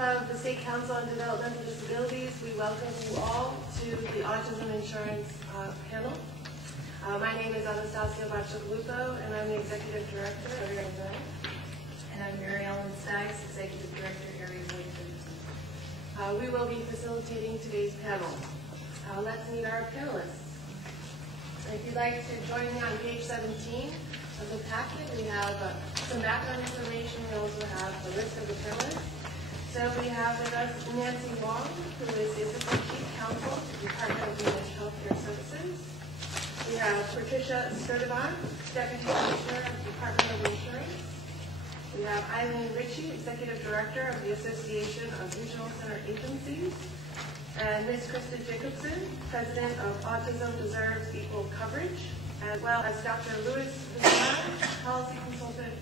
of the State Council on Developmental Disabilities, we welcome you all to the Autism Insurance Panel. My name is Anastasia Bacigalupo, and I'm the Executive Director of Area 9. And I'm Mary Ellen Staggs, Executive Director, Area 13. We will be facilitating today's panel. Let's meet our panelists. If you'd like to join me on page 17 of the packet, we have some background information. We also have the list of the panelists. So we have with us Nancy Wong, who is the Assistant Chief Counsel to the Department of Managed Healthcare Services. We have Patricia Sturdivant, Deputy Commissioner of the Department of Insurance. We have Eileen Ritchie, Executive Director of the Association of Regional Center Agencies. And Ms. Krista Jacobson, President of Autism Deserves Equal Coverage, as well as Dr. Louis Vizcarra, Policy Consultant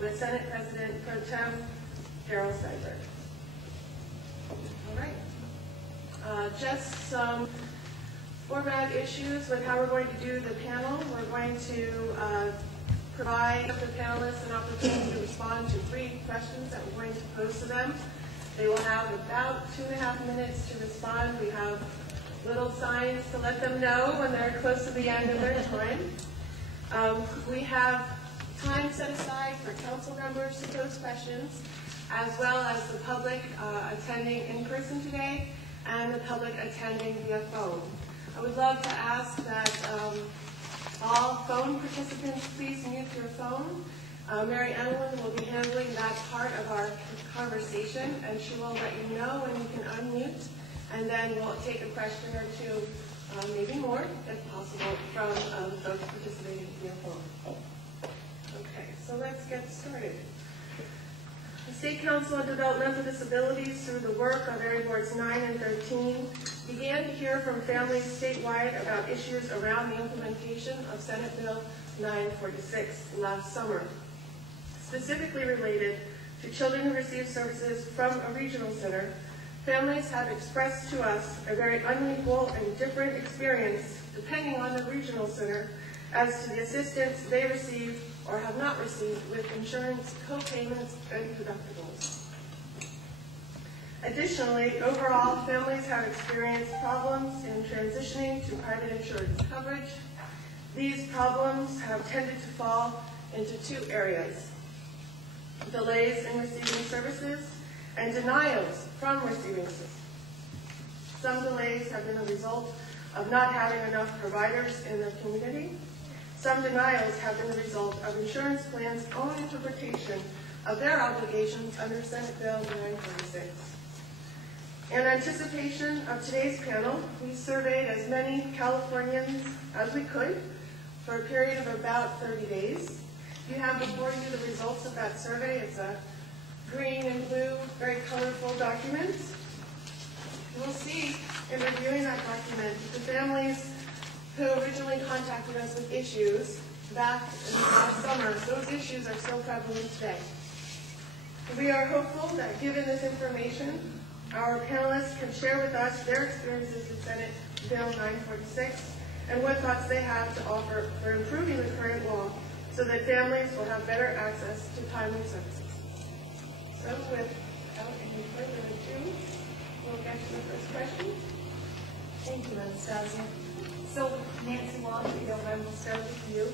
with Senate President Pro Tem Darrell Steinberg. All right. Just some format issues with how we're going to do the panel. We're going to provide the panelists an opportunity to respond to 3 questions that we're going to pose to them. They will have about 2.5 minutes to respond. We have little signs to let them know when they're close to the end of their time. We have time set aside for council members to pose questions, as well as the public attending in person today and the public attending via phone. I would love to ask that all phone participants please mute your phone. Mary Ellen will be handling that part of our conversation, and she will let you know when you can unmute, and then we'll take a question or two, maybe more, if possible, from those participating via phone. Okay, so let's get started. The State Council on Developmental Disabilities, through the work of Area Boards 9 and 13, began to hear from families statewide about issues around the implementation of Senate Bill 946 last summer, specifically related to children who receive services from a regional center. Families have expressed to us a very unequal and different experience depending on the regional center as to the assistance they receive or have not received with insurance co-payments and deductibles. Additionally, overall, families have experienced problems in transitioning to private insurance coverage. These problems have tended to fall into 2 areas: delays in receiving services and denials from receiving services. Some delays have been a result of not having enough providers in the community. Some denials have been the result of insurance plans' own interpretation of their obligations under Senate Bill 946. In anticipation of today's panel, we surveyed as many Californians as we could for a period of about 30 days. You have before you the results of that survey. It's a green and blue, very colorful document. You will see in reviewing that document that the families who originally contacted us with issues back in the last summer, those issues are still prevalent today. We are hopeful that given this information, our panelists can share with us their experiences with Senate Bill 946 and what thoughts they have to offer for improving the current law so that families will have better access to timely services. So without any further ado, we'll get to the first question. Thank you, Anastasia. So, Nancy Wong, if you don't mind, we'll start with you.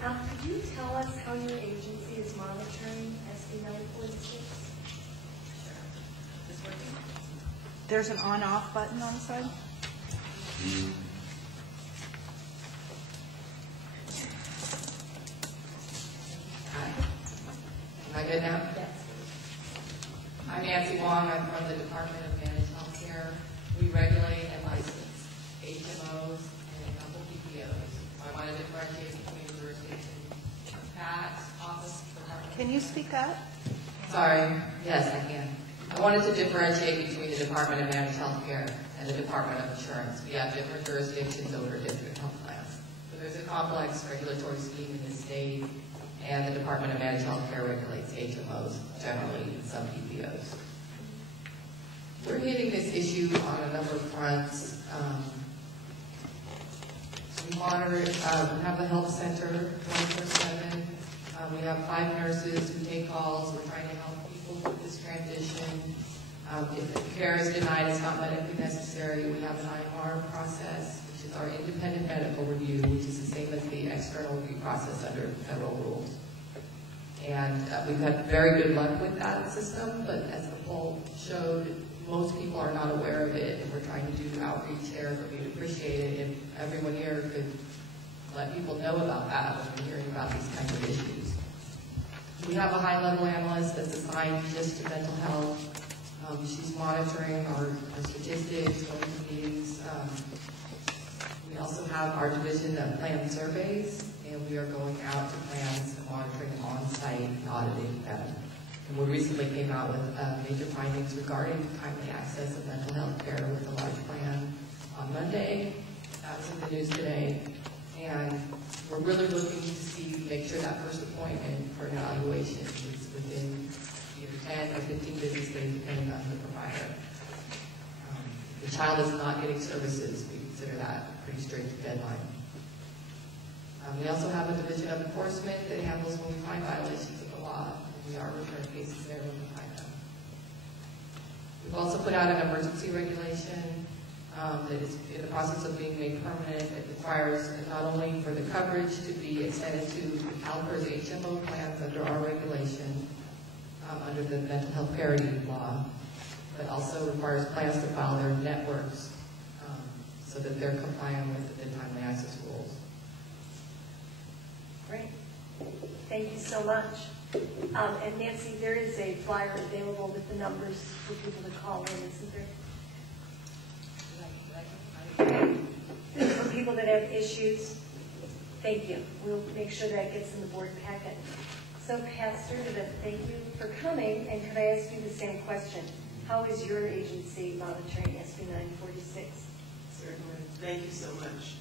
Could you tell us how your agency is monitoring SB 946? Is this working? There's an on-off button on the side. Hi. Am I good now? Yes. I'm Nancy Wong. I'm from the Department of Managed Healthcare. We regulate and license HMOs and a couple PPOs. I want to differentiate between jurisdiction. Pat's office department. Can you speak up? Sorry. Yes, I can. I wanted to differentiate between the Department of Managed Healthcare and the Department of Insurance. We have different jurisdictions over different health plans. So there's a complex regulatory scheme in the state, and the Department of Managed Healthcare regulates HMOs generally and some PPOs. We're hitting this issue on a number of fronts. We monitor, we have the health center 24/7. We have 5 nurses who take calls. We're trying to help people with this transition. If care is denied, it's not medically necessary, we have an IMR process, which is our independent medical review, which is the same as the external review process under federal rules. And we've had very good luck with that system, but as the poll showed, most people are not aware of it, and we're trying to do outreach there, but we'd appreciate it if everyone here could let people know about that when we're hearing about these kinds of issues. We have a high-level analyst that's assigned just to mental health. She's monitoring our statistics, going to meetings. We also have our division of plan surveys, and we are going out to plans and monitoring them on-site and auditing them. And we recently came out with major findings regarding timely access of mental health care with a large plan on Monday. That was in the news today. And we're really looking to make sure that first appointment for an evaluation is within either 10 or 15 business days, depending on the provider. If the child is not getting services, we consider that a pretty strict deadline. We also have a division of enforcement that handles when we find violations of the law. We are referring cases there when we find them. We've also put out an emergency regulation that is in the process of being made permanent. It requires not only for the coverage to be extended to CalPERS HMO plans under our regulation, under the mental health parity law, but also requires plans to file their networks so that they're compliant with the timely access rules. Great. Thank you so much. And Nancy, there is a flyer available with the numbers for people to call in, isn't there? For people that have issues. Thank you. We'll make sure that gets in the board packet. So, Pastor, thank you for coming, and could I ask you the same question? How is your agency monitoring SB 946? Certainly. Thank you so much.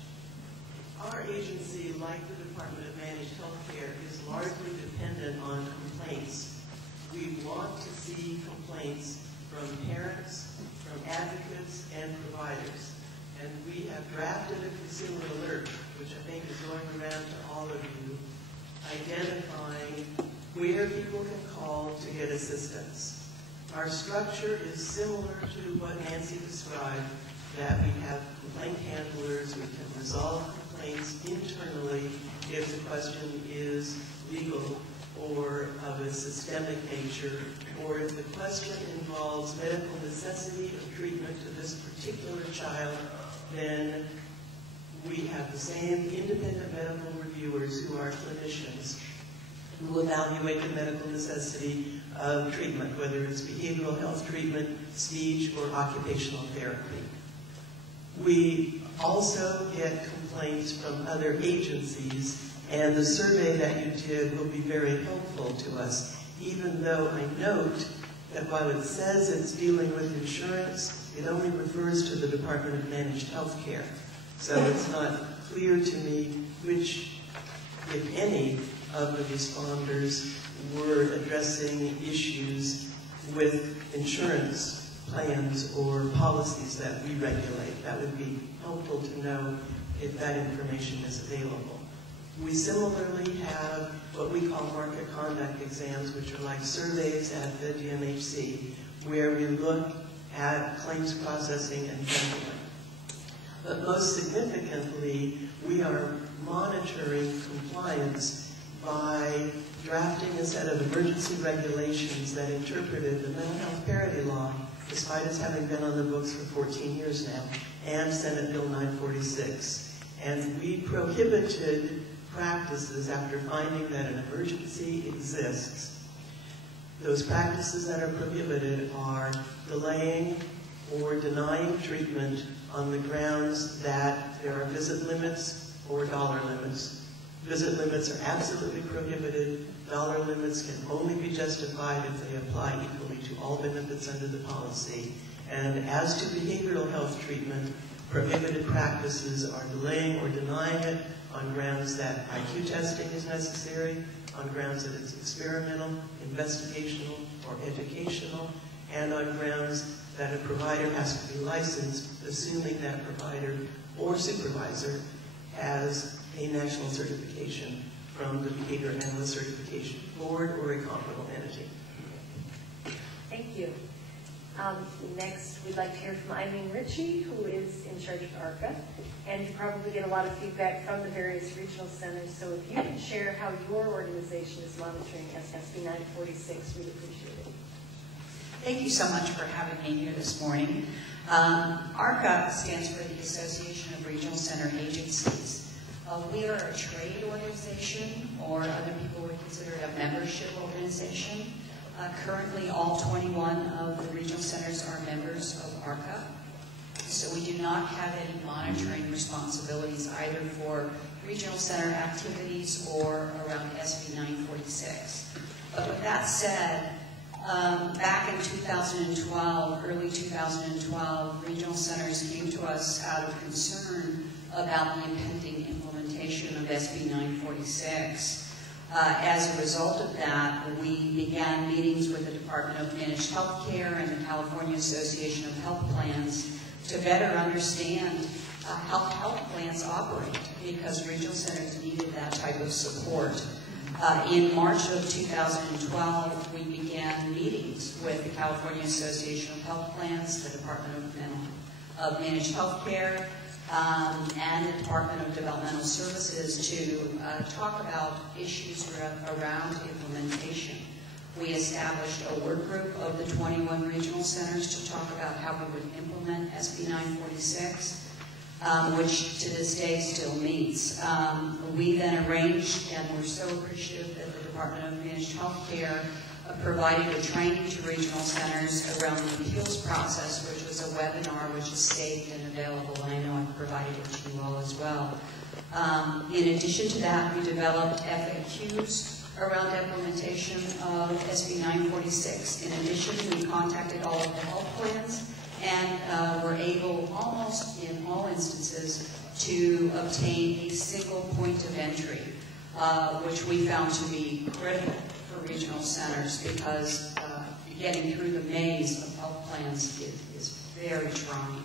Our agency, like the Department of Managed Health Care, is largely dependent on complaints. We want to see complaints from parents, from advocates, and providers. And we have drafted a consumer alert, which I think is going around to all of you, identifying where people can call to get assistance. Our structure is similar to what Nancy described, that we have complaint handlers, we can resolve complaints internally if the question is legal or of a systemic nature, or if the question involves medical necessity of treatment to this particular child, then we have the same independent medical reviewers who are clinicians who evaluate the medical necessity of treatment, whether it's behavioral health treatment, speech, or occupational therapy. We also get complaints from other agencies, and the survey that you did will be very helpful to us, even though I note that while it says it's dealing with insurance, it only refers to the Department of Managed Health Care. So it's not clear to me which, if any, of the responders were addressing issues with insurance plans or policies that we regulate. That would be helpful to know if that information is available. We similarly have what we call market conduct exams, which are like surveys at the DMHC, where we look at claims processing and handling. But most significantly, we are monitoring compliance by drafting a set of emergency regulations that interpreted the mental health parity law, despite us having been on the books for 14 years now, and Senate Bill 946. And we prohibited practices after finding that an emergency exists. Those practices that are prohibited are delaying or denying treatment on the grounds that there are visit limits or dollar limits. Visit limits are absolutely prohibited. Dollar limits can only be justified if they apply equally to all benefits under the policy. And as to behavioral health treatment, prohibited practices are delaying or denying it on grounds that IQ testing is necessary, on grounds that it's experimental, investigational, or educational, and on grounds that a provider has to be licensed, assuming that provider or supervisor has a national certification from the Behavior Analyst Certification Board or a comparable entity. Thank you. Next, we'd like to hear from Eileen Ritchie, who is in charge of ARCA, and you probably get a lot of feedback from the various regional centers, so if you can share how your organization is monitoring SB 946, we'd appreciate it. Thank you so much for having me here this morning. ARCA stands for the Association of Regional Center Agencies. We are a trade organization, or other people would consider it a membership organization. Currently, all 21 of the regional centers are members of ARCA. So we do not have any monitoring responsibilities either for regional center activities or around SB 946. But with that said, back in 2012, early 2012, regional centers came to us out of concern about the impending implementation of SB 946. As a result of that, we began meetings with the Department of Managed Health Care and the California Association of Health Plans to better understand how health plans operate, because regional centers needed that type of support. In March of 2012, we began meetings with the California Association of Health Plans, the Department of Managed Health Care, and the Department of Developmental Services to talk about issues around implementation. We established a work group of the 21 regional centers to talk about how we would implement SB 946, which to this day still meets. We then arranged, and we're so appreciative that the Department of Managed Health Care provided a training to regional centers around the appeals process, which was a webinar which is saved and available, and I know I've provided it to you all as well. In addition to that, we developed FAQs around implementation of SB 946. In addition, we contacted all of the health plans and were able, almost in all instances, to obtain a single point of entry, which we found to be critical for regional centers, because getting through the maze of health plans is very trying.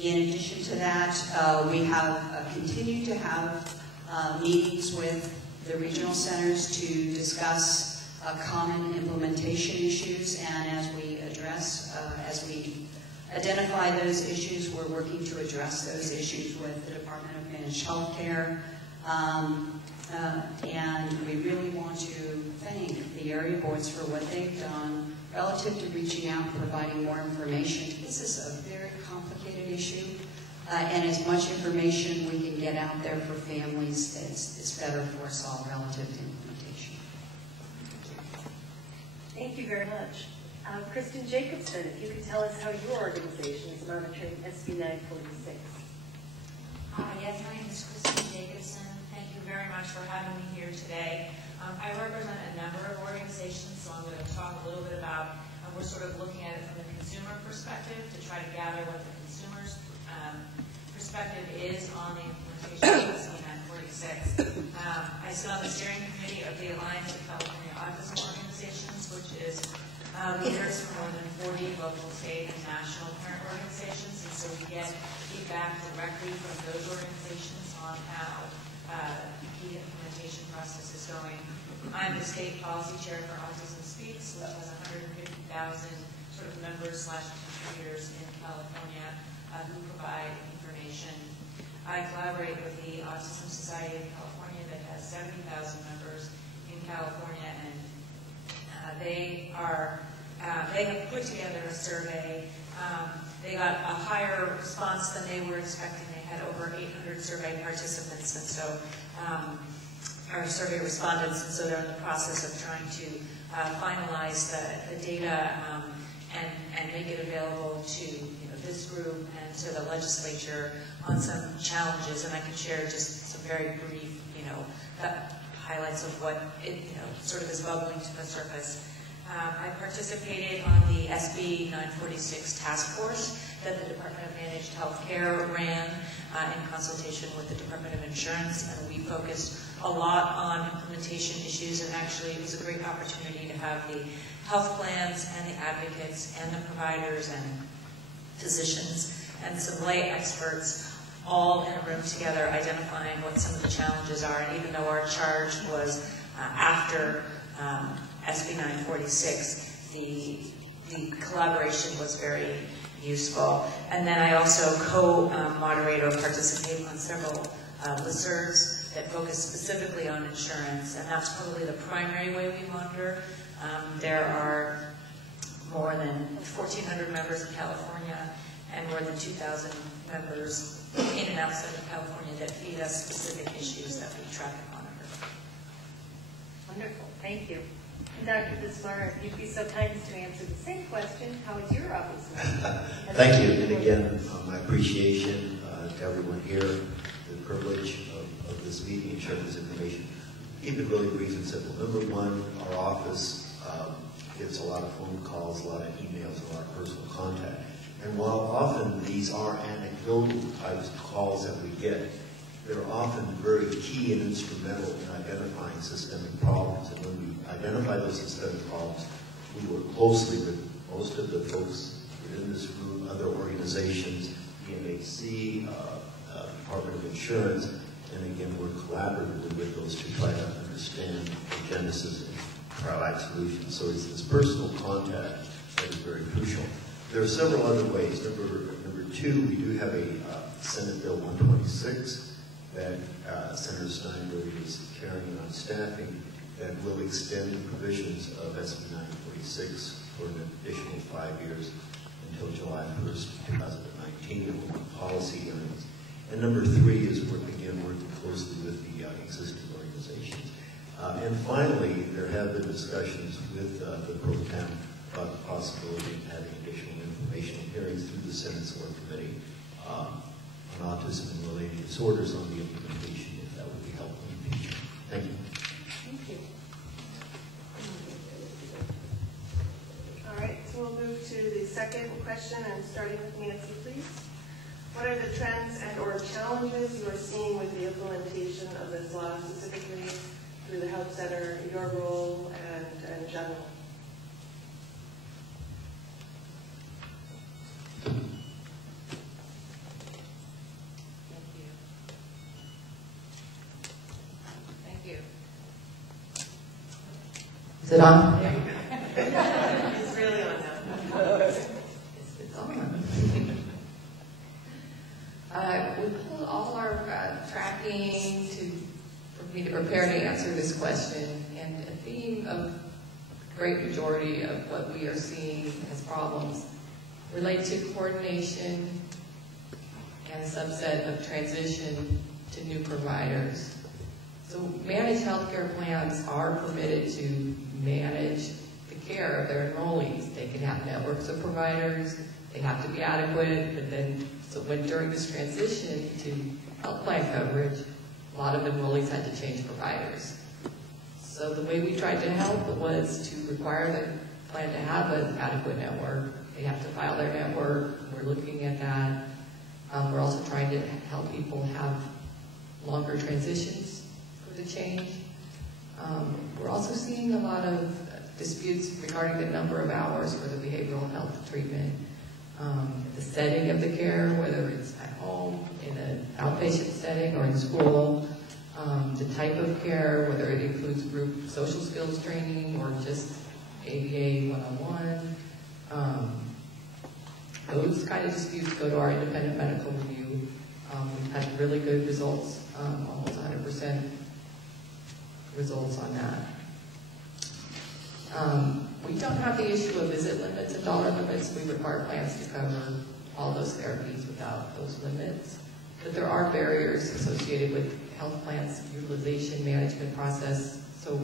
In addition to that, we have continued to have meetings with the regional centers to discuss common implementation issues, and as we identify those issues, we're working to address those issues with the Department of Managed Health Care. And we really want to thank the area boards for what they've done relative to reaching out and providing more information. This is a very complicated issue, and as much information we can get out there for families, it's better for us all relative to implementation. Thank you very much. Kristen Jacobson, if you could tell us how your organization is monitoring SB 946. Yes, my name is Kristen Jacobson. Thank you very much for having me here today. I represent a number of organizations, so I'm going to talk a little bit about, we're sort of looking at it from the consumer perspective to try to gather what the consumer's perspective is on the implementation of SB 946. I sit on the steering committee of the Alliance of California Autism Organizations, which is leaders from more than 40 local, state, and national parent organizations, and so we get feedback directly from those organizations on how the implementation process is going. I'm the state policy chair for Autism Speaks, which has 150,000 sort of members / contributors in California who provide information. I collaborate with the Autism Society of California that has 70,000 members in California, and they have put together a survey. They got a higher response than they were expecting. They had over 800 survey participants, and so our survey respondents, and so they're in the process of trying to finalize the data and make it available to this group and to the legislature on some challenges. And I can share just some very brief, highlights of what it sort of is bubbling to the surface. I participated on the SB 946 task force that the Department of Managed Health Care ran in consultation with the Department of Insurance, and we focused a lot on implementation issues, and actually it was a great opportunity to have the health plans and the advocates and the providers and physicians and some lay experts all in a room together identifying what some of the challenges are. And even though our charge was after SB 946, the the collaboration was very useful. And then I also co-moderate or participate on several listservs that focus specifically on insurance, and that's probably the primary way we monitor. There are more than 1,400 members in California and more than 2,000 members in and outside of California that feed us specific issues that we track and monitor. Wonderful, thank you. And Dr. Bismarck, if you'd be so kind as to answer the same question, how is your office? Thank you, and again, my appreciation to everyone here, the privilege of this meeting and sharing this information. Keep it really brief and simple. Number one, our office gets a lot of phone calls, a lot of emails, a lot of personal contact. And while often these are anecdotal types of calls that we get, they're often very key and instrumental in identifying systemic problems. And when we identify those systemic problems, we work closely with most of the folks within this room, other organizations, EMHC, Department of Insurance, and again, work collaboratively with those to try to understand the genesis and provide solutions. So it's this personal contact that is very crucial. There are several other ways. Number two, we do have a Senate Bill 126 that Senator Steinberg is carrying on staffing that will extend the provisions of SB 946 for an additional 5 years until July 1st, 2019, and will be policy hearings. And number three is working closely with the existing organizations. And finally, there have been discussions with the program about the possibility of having additional informational hearings through the Senate Select Committee on autism and related disorders on the implementation, if that would be helpful in the future. Thank you. Thank you. All right, so we'll move to the second question, and starting with Nancy, please. What are the trends and or challenges you are seeing with the implementation of this law, specifically through the Health Center, your role, and general? Thank you. Is it on? It's really on now. It's on. We pulled all our tracking for me to prepare to answer this question, and a theme of the great majority of what we are seeing as problems relate to coordination and a subset of transition to new providers. So managed healthcare plans are permitted to manage the care of their enrollees. They can have networks of providers, they have to be adequate, but then, so when during this transition to health plan coverage, a lot of enrollees had to change providers. So the way we tried to help was to require the plan to have an adequate network. They have to file their network. We're looking at that. We're also trying to help people have longer transitions for the change. We're also seeing a lot of disputes regarding the number of hours for the behavioral health treatment, the setting of the care, whether it's at home, in an outpatient setting, or in school, the type of care, whether it includes group social skills training or just ABA 101. Those kind of disputes go to our independent medical review. We've had really good results, almost 100% results on that. We don't have the issue of visit limits and dollar limits. We require plans to cover all those therapies without those limits. But there are barriers associated with health plans' utilization management process. So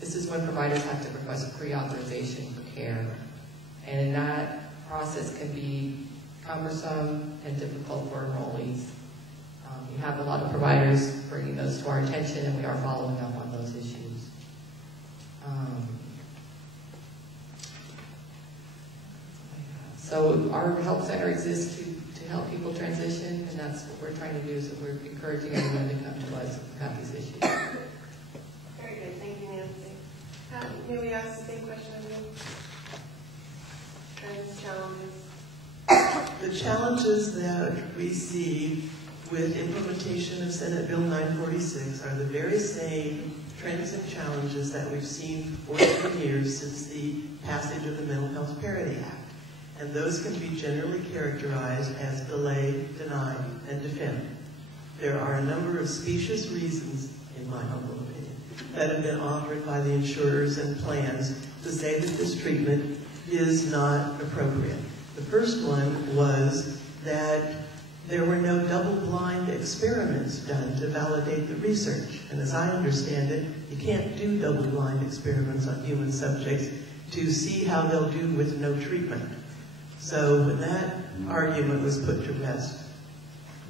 this is when providers have to request pre-authorization for care. And that process can be cumbersome and difficult for enrollees. We have a lot of providers bringing those to our attention, and we are following up on those issues. So our health center exists to help people transition, and that's what we're trying to do, so we're encouraging everyone to come to us if we have these issues. Very good, thank you, Nancy. May we ask the same question of you? Trends, challenges? The challenges that we see with implementation of Senate Bill 946 are the very same trends and challenges that we've seen for 40 years since the passage of the Mental Health Parity Act. And those can be generally characterized as delay, deny, and defend. There are a number of specious reasons, in my humble opinion, that have been offered by the insurers and plans to say that this treatment is not appropriate. The first one was that there were no double-blind experiments done to validate the research. And as I understand it, you can't do double-blind experiments on human subjects to see how they'll do with no treatment. So when that argument was put to rest,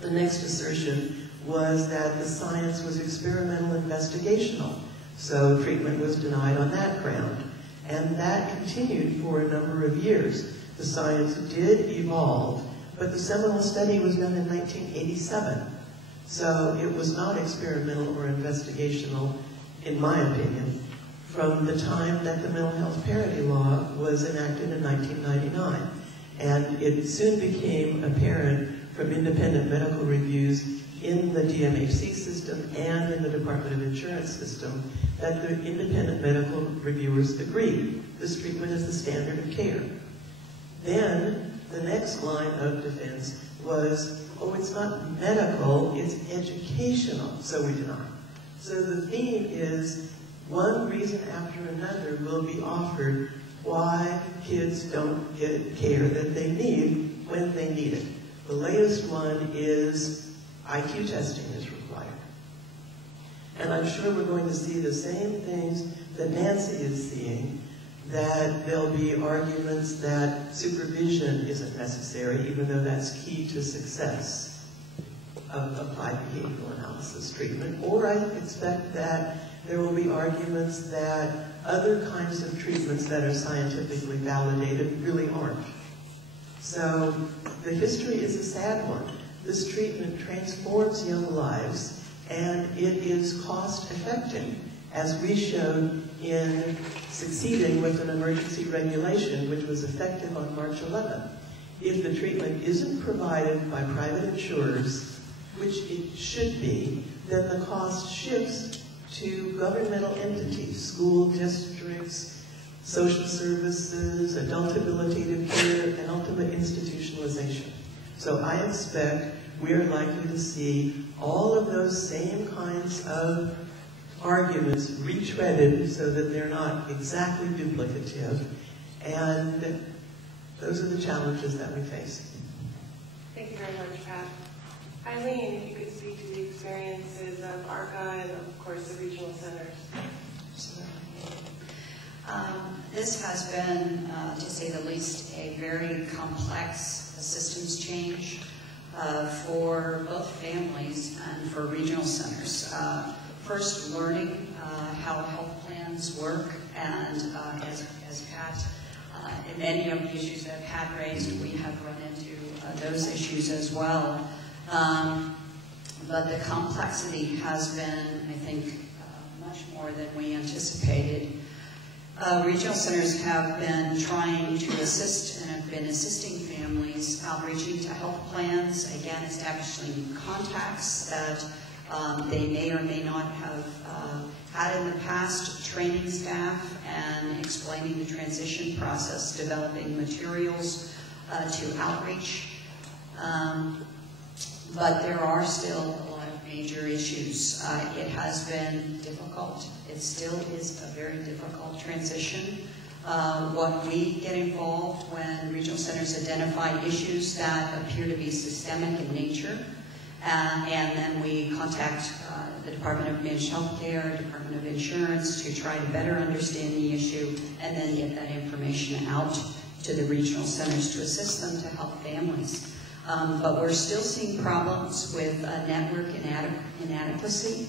the next assertion was that the science was experimental investigational. So treatment was denied on that ground. And that continued for a number of years. The science did evolve, but the seminal study was done in 1987. So it was not experimental or investigational, in my opinion, from the time that the Mental Health Parity Law was enacted in 1999. And it soon became apparent from independent medical reviews in the DMHC system and in the Department of Insurance system that the independent medical reviewers agreed this treatment is the standard of care. Then the next line of defense was, oh, it's not medical, it's educational, so we deny. So the theme is one reason after another will be offered why kids don't get care that they need when they need it. The latest one is IQ testing is required. And I'm sure we're going to see the same things that Nancy is seeing, that there'll be arguments that supervision isn't necessary, even though that's key to success of applied behavioral analysis treatment. Or I expect that there will be arguments that other kinds of treatments that are scientifically validated really aren't. So the history is a sad one. This treatment transforms young lives, and it is cost-effective, as we showed in succeeding with an emergency regulation, which was effective on March 11th. If the treatment isn't provided by private insurers, which it should be, then the cost shifts to governmental entities, school districts, social services, adult habilitative care, and ultimate institutionalization. So I expect we're likely to see all of those same kinds of arguments retreaded so that they're not exactly duplicative, and those are the challenges that we face. Thank you very much, Pat. Eileen, if you could speak to the experiences of ARCA and, of course, the regional centers. This has been, to say the least, a very complex systems change for both families and for regional centers. First, learning how health plans work, and as Pat, in many of the issues that Pat raised, we have run into those issues as well. But the complexity has been, I think, much more than we anticipated. Regional centers have been trying to assist and have been assisting families, outreaching to health plans, again, establishing contacts that they may or may not have had in the past, training staff and explaining the transition process, developing materials to outreach. But there are still a lot of major issues. It has been difficult. It still is a very difficult transition. What we get involved when regional centers identify issues that appear to be systemic in nature, and then we contact the Department of Managed Health Care, Department of Insurance to try to better understand the issue and then get that information out to the regional centers to assist them to help families. But we're still seeing problems with network inadequacy,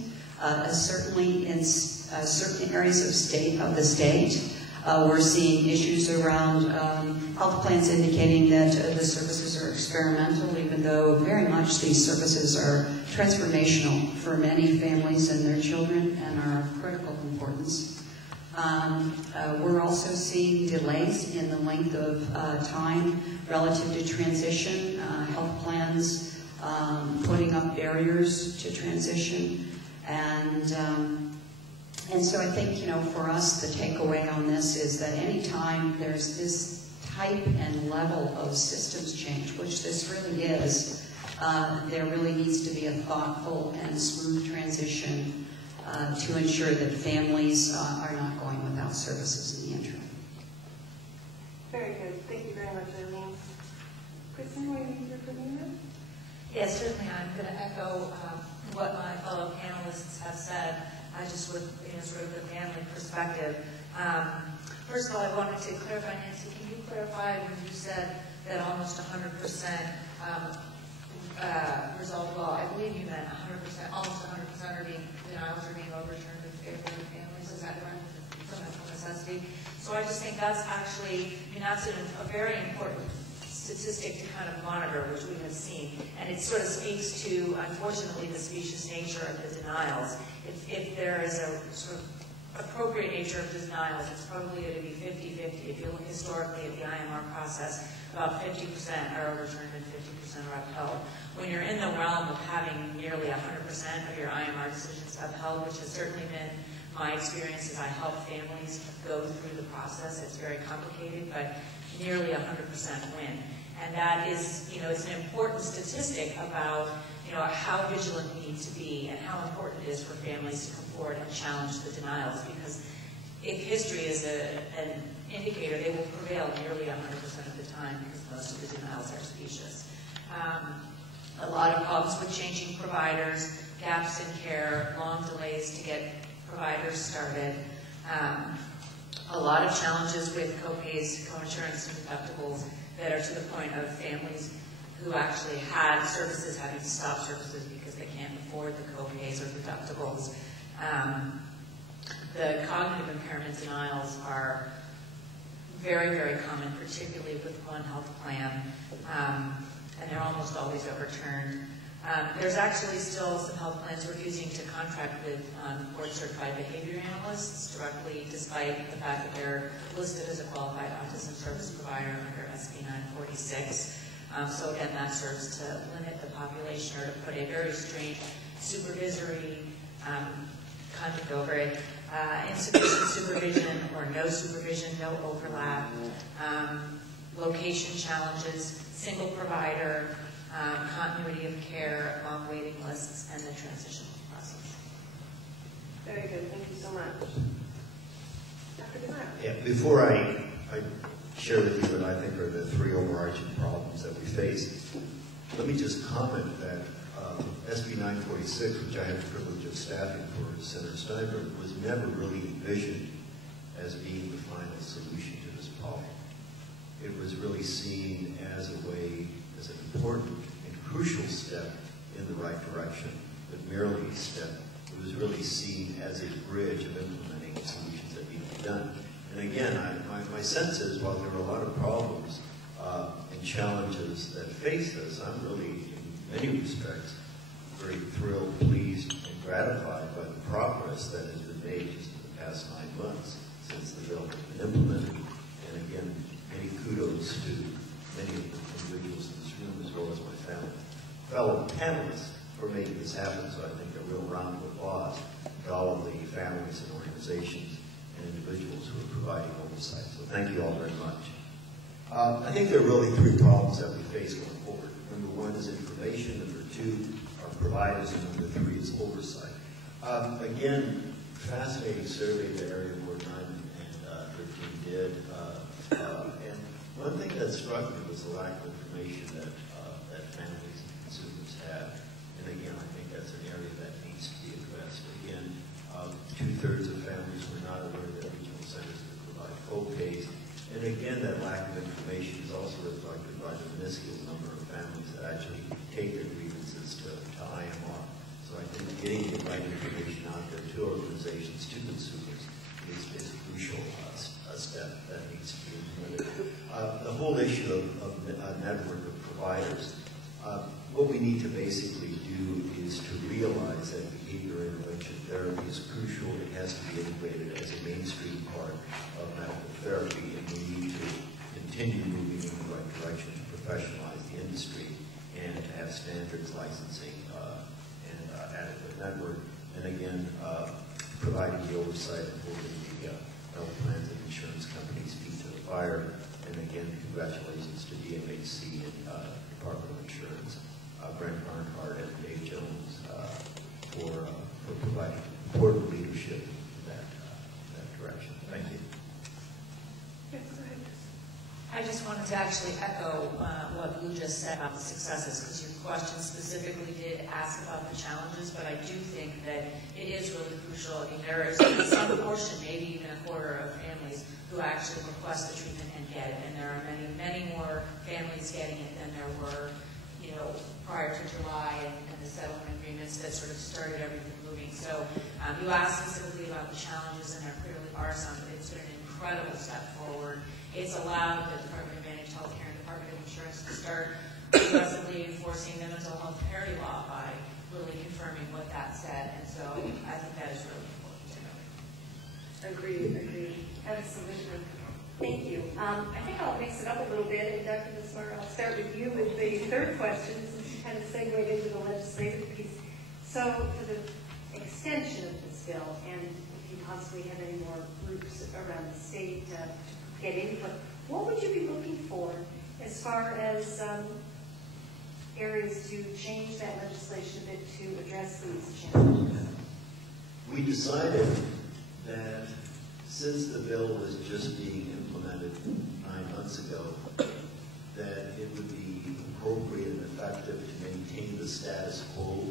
certainly in certain areas of the state. We're seeing issues around health plans indicating that the services are experimental, even though very much these services are transformational for many families and their children and are of critical importance. We're also seeing delays in the length of time relative to transition, health plans putting up barriers to transition, and And so I think, for us, the takeaway on this is that anytime there's this type and level of systems change, which this really is, there really needs to be a thoughtful and smooth transition to ensure that families are not going without services in the interim. Very good. Thank you very much, Eileen. Kristen, what do you hear from you? Yes, certainly. I'm going to echo what my fellow panelists have said, just with sort of the family perspective. First of all, I wanted to clarify, Nancy, can you clarify when you said that almost 100% resolved well? I believe you meant 100%, almost 100% denials are being overturned in favor of families. Is that right? From necessity. So I just think that's actually, that's a very important statistic to kind of monitor, which we have seen. And it sort of speaks to, unfortunately, the specious nature of the denials. If there is a sort of appropriate nature of denials, it's probably going to be 50-50. If you look historically at the IMR process, about 50% are overturned and 50% are upheld. When you're in the realm of having nearly 100% of your IMR decisions upheld, which has certainly been my experience as I help families go through the process, it's very complicated, but nearly 100% win. And that is, it's an important statistic about, how vigilant we need to be and how important it is for families to come forward and challenge the denials. Because if history is an indicator, they will prevail nearly 100% of the time because most of the denials are specious. A lot of problems with changing providers, gaps in care, long delays to get providers started. A lot of challenges with co-pays, co-insurance, and deductibles that are to the point of families who actually had services having to stop services because they can't afford the co-pays or deductibles. The cognitive impairment denials are very, very common, particularly with one health plan, and they're almost always overturned. There's actually still some health plans refusing to contract with board-certified behavior analysts directly, despite the fact that they're listed as a qualified autism service provider under SB 946. So again, that serves to limit the population or to put a very strange supervisory conduct over it. Insufficient supervision or no supervision, no overlap, location challenges, single provider, continuity of care, long waiting lists, and the transition process. Very good. Thank you so much. Dr. DeMaio. Yeah, before I share with you what I think are the three overarching problems that we face, let me just comment that SB 946, which I had the privilege of staffing for Senator Steinberg, was never really envisioned as being the final solution to this problem. It was really seen as a way, as an important and crucial step in the right direction, but merely a step. It was really seen as a bridge of implementing solutions that need to be done. And again, my sense is, while there are a lot of problems and challenges that face us, I'm really, in many respects, very thrilled, pleased, and gratified by the progress that has been made just in the past 9 months since the bill has been implemented. And again, many kudos to many of the individuals in this room, as well as my fellow panelists, for making this happen. So I think a real round of applause to all of the families and organizations and individuals who are providing oversight. So thank you all very much. I think there are really three problems that we face going forward. Number one is information. Number two are providers. And number three is oversight. Again, fascinating survey that Area Board 9 and 13 did. And one thing that struck me was the lack of information that families and consumers have. And again, I think that's an area that needs to be addressed. Again, 2/3 of families were not aware that regional centers could provide co-pays. And again, that lack of information is also reflected by the minuscule number of families that actually take their grievances to IMR. So I think getting the right information out there to organizations, to consumers, is a crucial step that needs to be implemented. The whole issue of a network of providers, what we need to basically do is to realize that behavior intervention therapy is crucial. It has to be integrated as a mainstream part of medical therapy, and we need to continue moving in the right direction to professionalize the industry and to have standards, licensing, and adequate network. And again, providing the oversight and holding the health plans and insurance companies' feet to the fire. And again, congratulations to DMHC and Department of Insurance, Brent Barnhart and Dave Jones for providing important leadership in that direction. Thank you. I just wanted to actually echo what Lou just said about the successes, because your question specifically did ask about the challenges, but I do think that it is really crucial. I mean, there is some portion, maybe even a quarter of families who actually request the treatment and get it, and there are many, many more families getting it than there were, you know, prior to July and the settlement agreements that sort of started everything moving. So you asked specifically about the challenges, and there clearly are some, but it's been an incredible step forward. It's allowed the Department of Managed Healthcare and Department of Insurance to start aggressively enforcing the mental health parity law by really confirming what that said. And so I think that is really important to know. Agreed. Absolutely. Thank you. I think I'll mix it up a little bit, and Dr. Bismarck, I'll start with you with the third question, since you kind of segued into the legislative piece. So for the extension of this bill, and if you possibly have any more groups around the state to get input, what would you be looking for as far as areas to change that legislation a bit to address these challenges? We decided that since the bill was just being implemented 9 months ago, that it would be appropriate and effective to maintain the status quo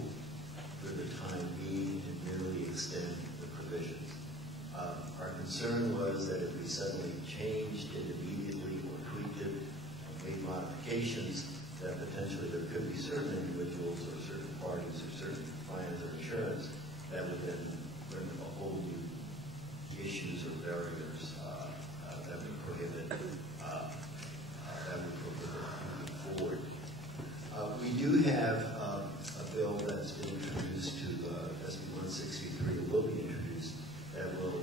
for the time being and merely extend the provisions. Our concern was that if we suddenly changed it immediately or tweaked it and made modifications, that potentially there could be certain individuals or certain parties or certain plans of insurance that would then bring a whole new issues or barriers that would prohibit moving forward. We do have a bill that's been introduced to SB 163, it will be introduced, that will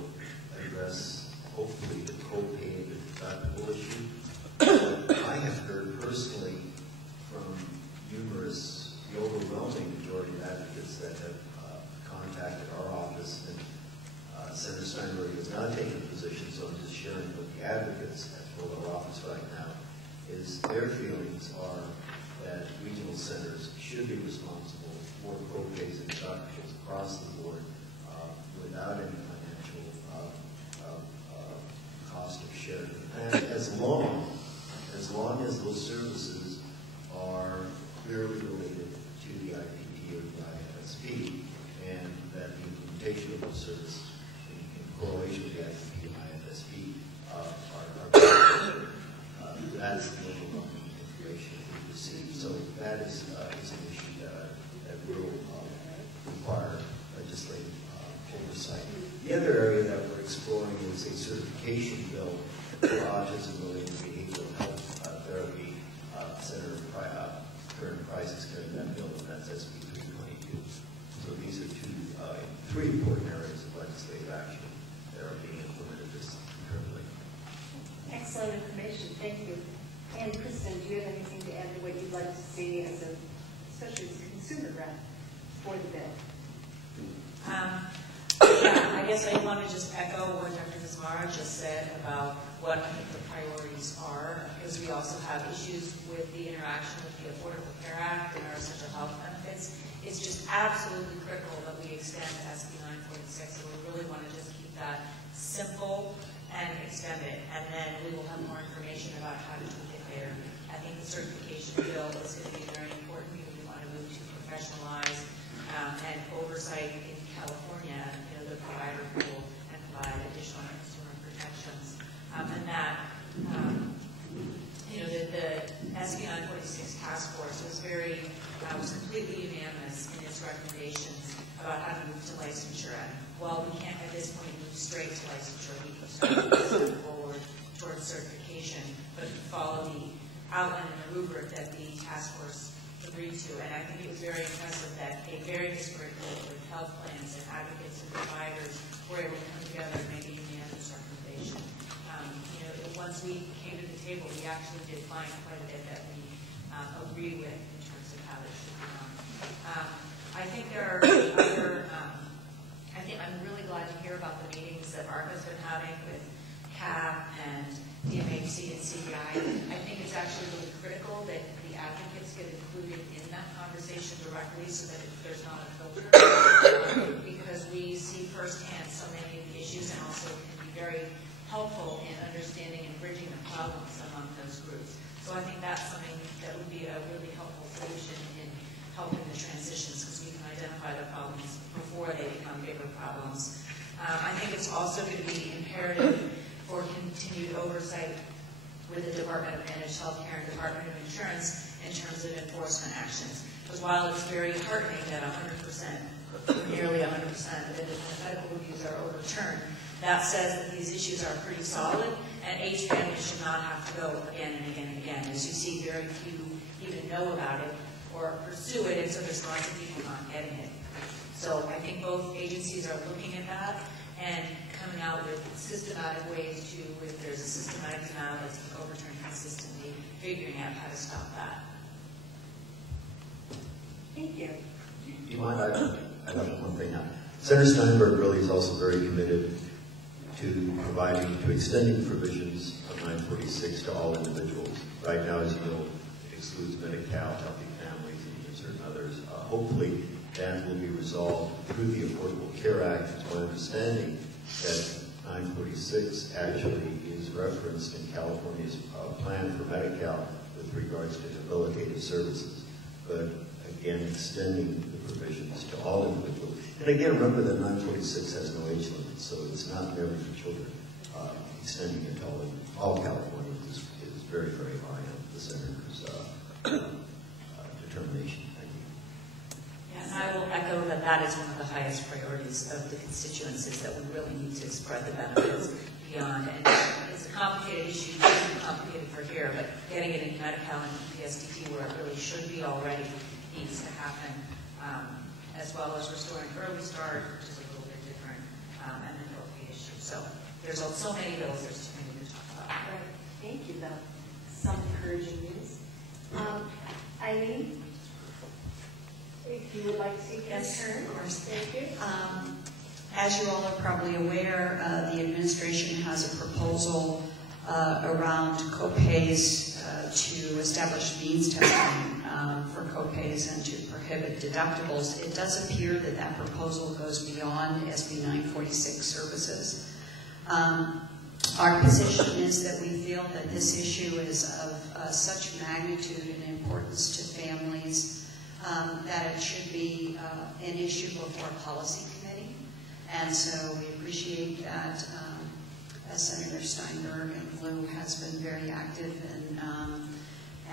address hopefully the co-pay and the deductible issue. I have heard personally from numerous, the overwhelming majority of advocates that have contacted our office, and Senator Steinberg has not taken a position, so I'm just sharing what the advocates have told our office right now, is their feelings are that regional centers should be responsible for co-pays and deductibles across the board without any financial cost of sharing. And as long as those services are clearly related to the IPD or the IFSP, and that the implementation of those services in correlation with the IPD and IFSP that's the overwhelming information we receive. So that is an issue that will require legislative oversight. The other area that we're exploring is a certification bill for autism-related behavioral health therapy. Senator Kern Price is carrying that bill, and that's SB 322. So these are three important areas of legislative action that are being implemented currently. Excellent information. Thank you. And Kristen, do you have anything to add to what you'd like to see especially as a consumer rep for the bill? Yeah, I guess I want to just echo what Dr. Bismarck just said about what I think the priorities are, because we also have issues with the interaction with the Affordable Care Act and our essential health benefits. It's just absolutely critical that we extend SB 946, so we really want to just keep that simple and extend it, and then we will have more information about how to tweak it there. I think the certification bill is going to be very important. We want to move to professionalize and oversight in California, the provider pool, and provide additional consumer protections. And that, the SB 946 task force was completely unanimous in its recommendations about how to move to licensure. And while we can't at this point move straight to licensure, we can start forward towards certification, but follow the outline and the rubric that the task force agreed to. And I think it was very impressive that a very disparate group of health plans and advocates and providers were able to come together and make a unanimous recommendation. Once we came to the table, we actually did find quite a bit that we agree with in terms of how this should be done. I think there are other, I'm really glad to that ARCA's been having with CAP and DMHC and CBI, I think it's actually really critical that the advocates get included in that conversation directly so that there's not a filter, because we see firsthand so many of the issues and also can be very helpful in understanding and bridging the problems among those groups. So I think that's something that would be a really helpful solution in helping the transitions, because we can identify the problems before they become bigger problems. I think it's also going to be imperative for continued oversight with the Department of Managed Healthcare and Department of Insurance in terms of enforcement actions. Because while it's very heartening that 100%, nearly 100% of independent medical reviews are overturned, that says that these issues are pretty solid, and each family should not have to go again and again and again. As you see, very few even know about it or pursue it, and so there's lots of people not getting it. So I think both agencies are looking at that and coming out with systematic ways to, if there's a systematic denial that's overturned consistently, figuring out how to stop that. Thank you. Do you mind? I love one thing now. Senator Steinberg really is also very committed to providing, to extending provisions of 946 to all individuals. Right now, as you know, it excludes Medi-Cal, healthy families, and certain others. Hopefully, that will be resolved through the Affordable Care Act. It's my understanding that 946 actually is referenced in California's plan for Medi-Cal with regards to debilitative services. But again, extending the provisions to all individuals. And again, remember that 946 has no age limit, so it's not merely for children. Extending it to all Californians is very, very high on the Senator's determination. And I will echo that that is one of the highest priorities of the constituencies, that we really need to spread the benefits beyond. And it's a complicated issue, it's complicated for here, but getting it in Medi-Cal and PSDT where it really should be already needs to happen, as well as restoring early start, which is a little bit different, and the trophy issue. So there's so many bills, there's too many to talk about. Right. Thank you, though. Some encouraging news. Eileen? If you would like to take your turn. Of course. Thank you. As you all are probably aware, the administration has a proposal around copays to establish means testing for copays and to prohibit deductibles. It does appear that that proposal goes beyond SB 946 services. Our position is that we feel that this issue is of such magnitude and importance to families that it should be an issue before a policy committee. And so we appreciate that Senator Steinberg and Lou has been very active in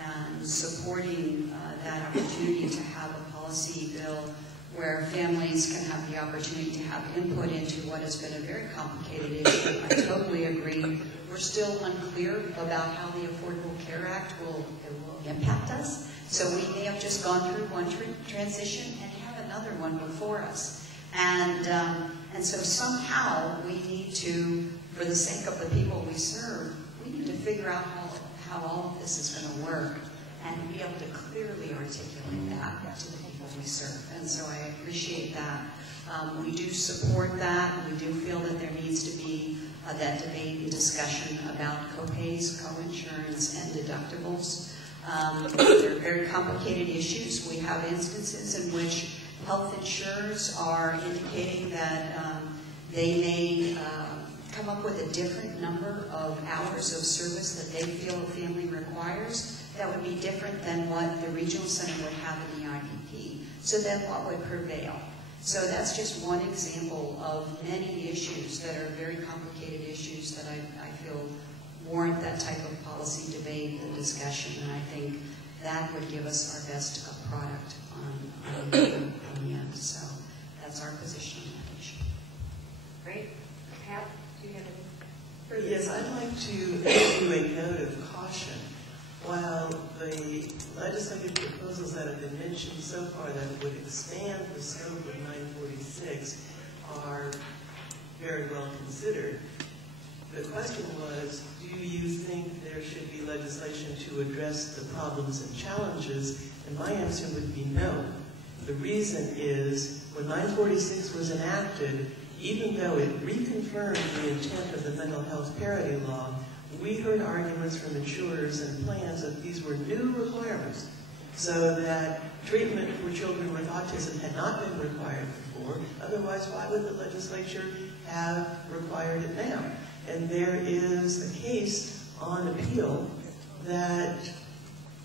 and supporting that opportunity to have a policy bill where families can have the opportunity to have input into what has been a very complicated issue. I totally agree. We're still unclear about how the Affordable Care Act will impact us. So we may have just gone through one transition and have another one before us. And so somehow we need to, for the sake of the people we serve, we need to figure out how all of this is going to work and be able to clearly articulate that to the people we serve. And so I appreciate that. We do support that. We do feel that there needs to be that debate and discussion about copays, co-insurance, and deductibles. They're very complicated issues. We have instances in which health insurers are indicating that they may come up with a different number of hours of service that they feel a family requires that would be different than what the regional center would have in the IPP. So then what would prevail? So that's just one example of many issues that are very complicated issues that I feel warrant that type of policy debate and discussion, and I think that would give us our best product on the end. So that's our position on that issue. Great. Pat, do you have any further? Yes, I'd like to issue a note of caution. While the legislative proposals that have been mentioned so far that would expand the scope of 946 are very well considered, the question was, do you think there should be legislation to address the problems and challenges? And my answer would be no. The reason is, when 946 was enacted, even though it reconfirmed the intent of the mental health parity law, we heard arguments from insurers and plans that these were new requirements, so that treatment for children with autism had not been required before. Otherwise, why would the legislature have required it now? And there is a case on appeal that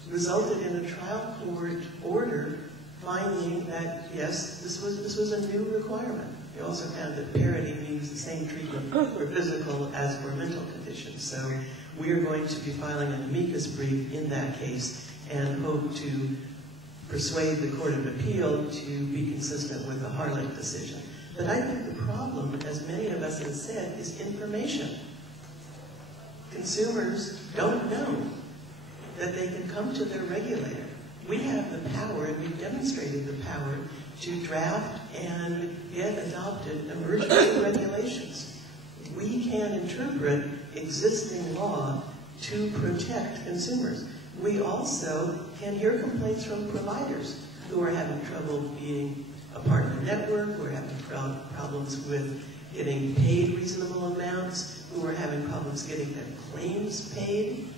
resulted in a trial court order finding that, yes, this was a new requirement. They also found that parity means the same treatment for physical as for mental conditions. So we are going to be filing an amicus brief in that case and hope to persuade the Court of Appeal to be consistent with the Harlech decision. But I think the problem, as many of us have said, is information. Consumers don't know that they can come to their regulator. We have the power, and we've demonstrated the power, to draft and get adopted emergency regulations. We can interpret existing law to protect consumers. We also can hear complaints from providers who are having trouble being a part of the network, who are having problems with getting paid reasonable amounts, who are having problems getting their claims paid.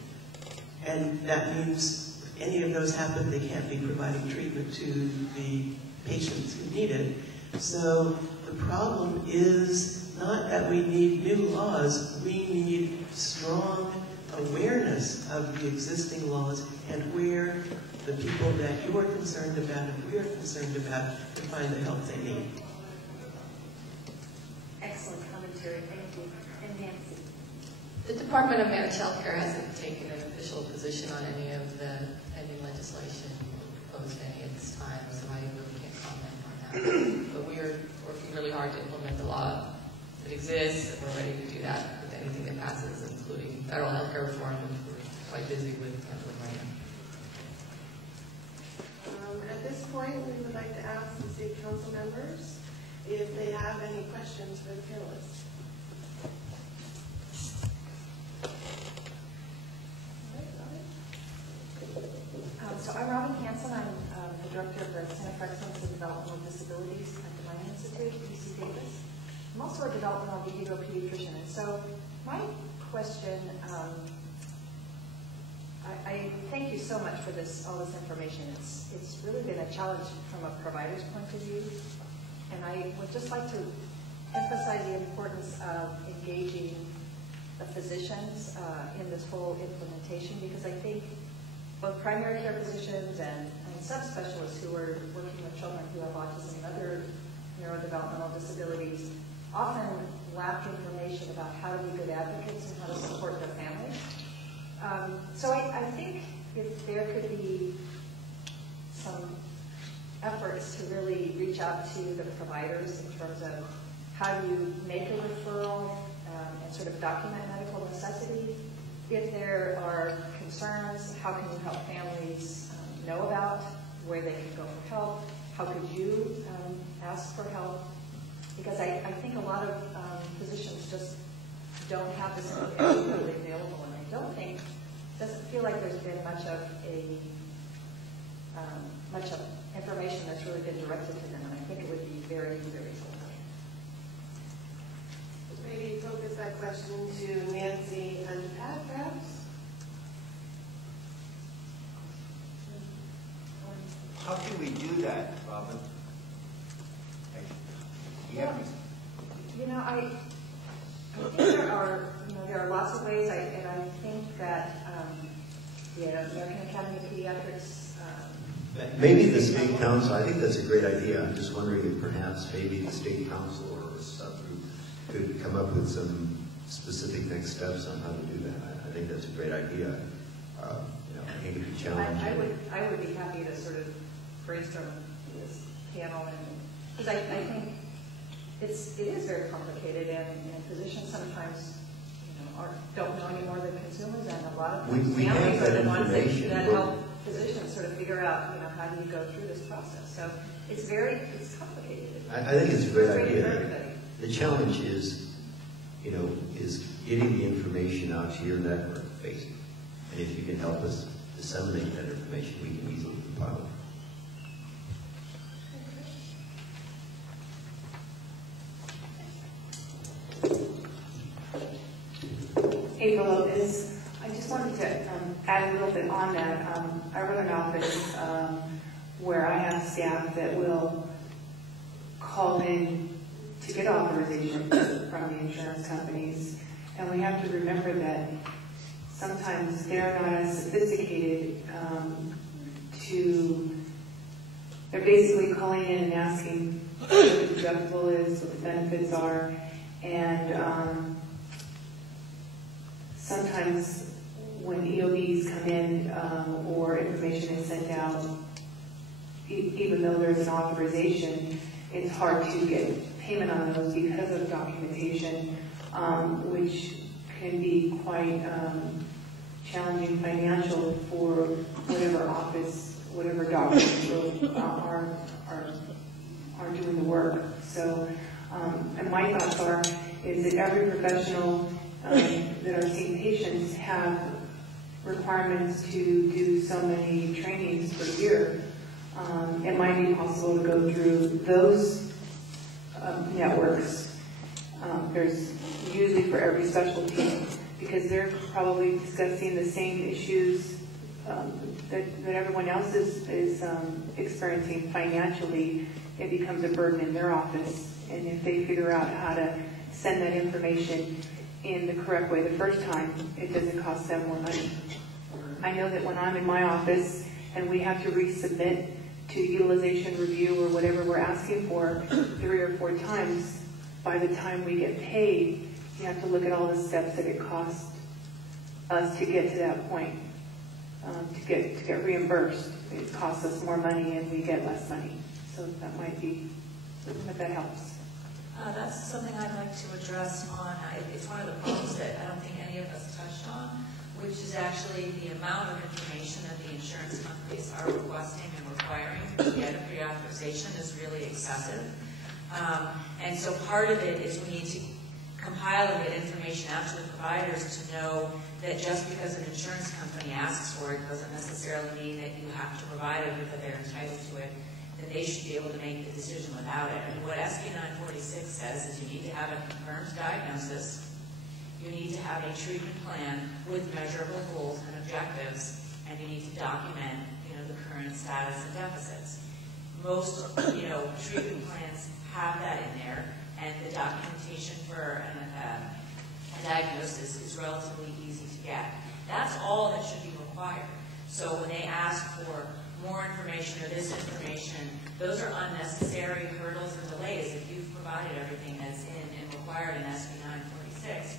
And that means if any of those happen, they can't be providing treatment to the patients who need it. So the problem is not that we need new laws, we need strong awareness of the existing laws and where the people that you're concerned about and we're concerned about can find the help they need. Excellent commentary, thank you. And Nancy? The Department of Managed Health Care hasn't taken an official position on any of the pending legislation proposed any at this time, so I really can't comment on that. But we are working really hard to implement the law that exists, and we're ready to do that with anything that passes, including federal health care reform, which we're quite busy with handling right now. At this point, we would like to ask the city council members if they have any questions for the panelists. So I'm Robin Hansen. I'm the director of the Center for Excellence in Developmental Disabilities at the Mind Institute, UC Davis. I'm also a developmental behavioral pediatrician. And so my question, I thank you so much for all this information. It's really been a challenge from a provider's point of view. And I would just like to emphasize the importance of engaging the physicians in this whole implementation, because I think both primary care physicians and subspecialists who are working with children who have autism and other neurodevelopmental disabilities often lack information about how to be good advocates and how to support their families. So I think if there could be some efforts to really reach out to the providers in terms of how do you make a referral and sort of document medical necessity. If there are concerns, how can you help families know about where they can go for help? How could you ask for help? Because I think a lot of physicians just don't have this information really available, and I don't think, doesn't feel like there's been much of information that's really been directed to them, and I think it would be very, very helpful. Maybe focus that question to Nancy and Pat, perhaps? How can we do that, Robin? I think there are lots of ways, and I think that the American Academy of Pediatrics. Maybe the state council, I think that's a great idea. I'm just wondering if perhaps maybe the state council or a subgroup could come up with some specific next steps on how to do that. I think that's a great idea. I think it'd be challenging. I would be happy to sort of brainstorm this panel, because I think it is very complicated, and physicians sometimes don't know any more than consumers, and a lot of times families are the ones that help physicians sort of figure out how do you go through this process. So it's complicated. I think it's a great idea. The challenge is getting the information out to your network, Facebook. And if you can help us disseminate that information, we can easily compile it. April Lopez. I just wanted to add a little bit on that. I run an office where I have staff that will call in to get authorization from the insurance companies. And we have to remember that sometimes they're not as sophisticated they're basically calling in and asking what the deductible is, what the benefits are, and sometimes when EOBs come in or information is sent out, even though there's an authorization, it's hard to get payment on those because of documentation, which can be quite challenging financial for whatever office, whatever doctors are doing the work. So, and my thoughts is that every professional that are seeing patients have requirements to do so many trainings per year. It might be possible to go through those networks. There's usually for every specialty, because they're probably discussing the same issues that everyone else is experiencing financially. It becomes a burden in their office, and if they figure out how to send that information in the correct way the first time, it doesn't cost them more money. I know that when I'm in my office and we have to resubmit to utilization review or whatever we're asking for 3 or 4 times, by the time we get paid, you have to look at all the steps that it costs us to get to that point, to get reimbursed. It costs us more money and we get less money. So that might be, but that helps. That's something I'd like to address on, it's one of the problems that I don't think any of us touched on, which is actually the amount of information that the insurance companies are requesting and requiring to get a pre-authorization is really excessive. And so part of it is we need to compile and get information out to the providers to know that just because an insurance company asks for it doesn't necessarily mean that you have to provide it or that they're entitled to it, that they should be able to make the decision without it. And what SB 946 says is you need to have a confirmed diagnosis, you need to have a treatment plan with measurable goals and objectives, and you need to document, the current status and deficits. Most, treatment plans have that in there, and the documentation for a diagnosis is relatively easy to get. That's all that should be required. So when they ask for more information or this information, those are unnecessary hurdles and delays. If you've provided everything that's in and required in SB 946,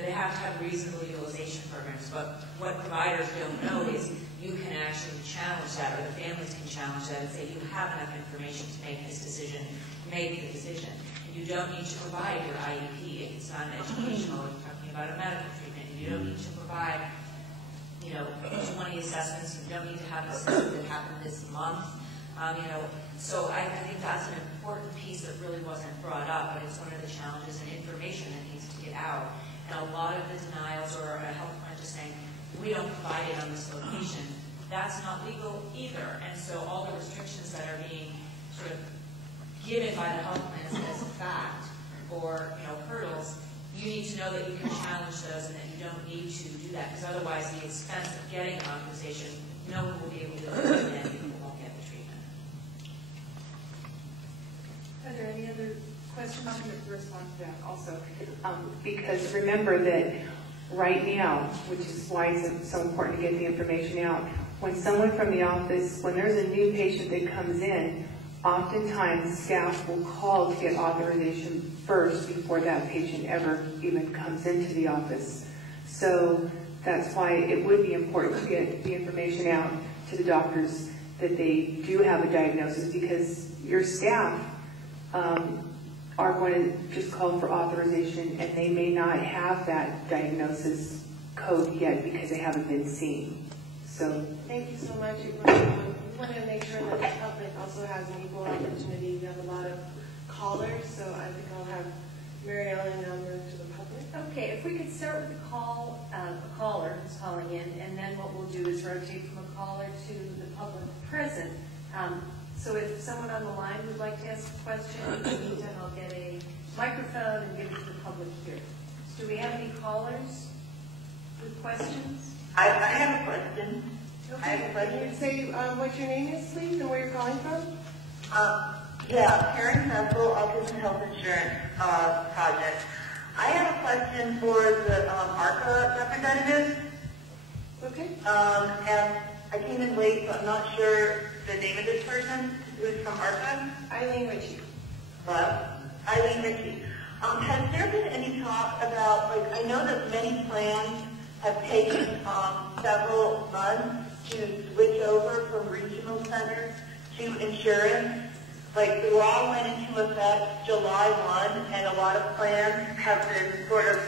they have to have reasonable utilization programs. But what providers don't know is you can actually challenge that, or the families can challenge that and say you have enough information to make this decision, make the decision. And you don't need to provide your IEP if it's not an educational, if you're talking about a medical treatment. And you don't need to provide 20 assessments. You don't need to have an assessment that happened this month. So I think that's an important piece that really wasn't brought up, but it's one of the challenges and information that needs to get out. And a lot of the denials or a health plan just saying, we don't provide it on this location, that's not legal either. And so all the restrictions that are being sort of given by the health plans as a fact or hurdles, you need to know that you can challenge those and that you don't need to do that, because otherwise the expense of getting an authorization, no one will be able to do it and people won't get the treatment. Are there any other questions? I'm going to respond to that also. Because remember that right now, which is why it's so important to get the information out, when someone from the office, when there's a new patient that comes in, oftentimes staff will call to get authorization first before that patient ever even comes into the office. So that's why it would be important to get the information out to the doctors that they do have a diagnosis, because your staff are going to just call for authorization and they may not have that diagnosis code yet because they haven't been seen. So thank you so much. We want to make sure that the public also has an equal opportunity. We have a lot of callers, so I think I'll have Mary Ellen now move to the public. Okay, if we could start with a caller who's calling in, and then what we'll do is rotate from a caller to the public present. So if someone on the line would like to ask a question, in the meantime, I'll get a microphone and give it to the public here. Do we have any callers with questions? I have a question. Okay, can you say what your name is, please, and where you're calling from? Yeah, Karen Central, Autism Health Insurance Project. I have a question for the ARCA representative. Okay. And I came in late, so I'm not sure the name of this person who's from ARCA. Eileen Ritchie. Eileen Ritchie. Has there been any talk about, like, I know that many plans have taken several months to switch over from regional centers to insurance. Like, the law went into effect July 1, and a lot of plans have been sort of,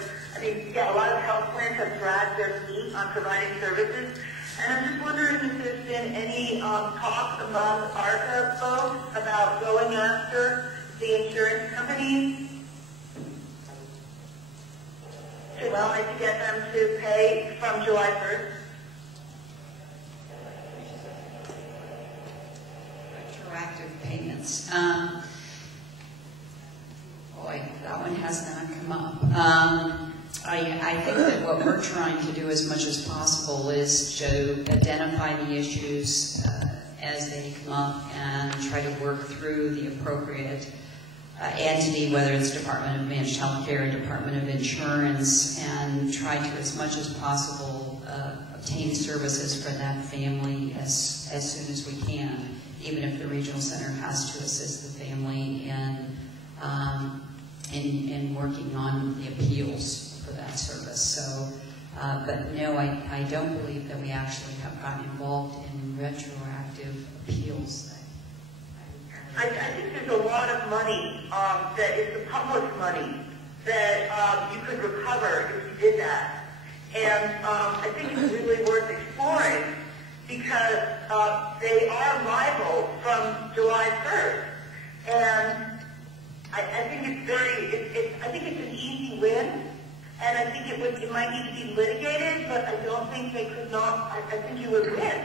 a lot of health plans have dragged their feet on providing services. And I'm just wondering if there's been any talk among ARCA folks about going after the insurance companies to try to get them to pay from July 1st. Retroactive payments. Boy, that one has not come up. I think that what we're trying to do as much as possible is to identify the issues as they come up and try to work through the appropriate entity, whether it's Department of Managed Healthcare, Department of Insurance, and try to, as much as possible, obtain services for that family as soon as we can, even if the regional center has to assist the family in working on the appeals for that service. So, but no, I don't believe that we actually have gotten involved in retroactive appeals. I think there's a lot of money that is the public money that you could recover if you did that. And I think it's really worth exploring because they are liable from July 1st. And I think it's I think it's an easy win. And I think it might need to be litigated, but I don't think they could not, I think you would win.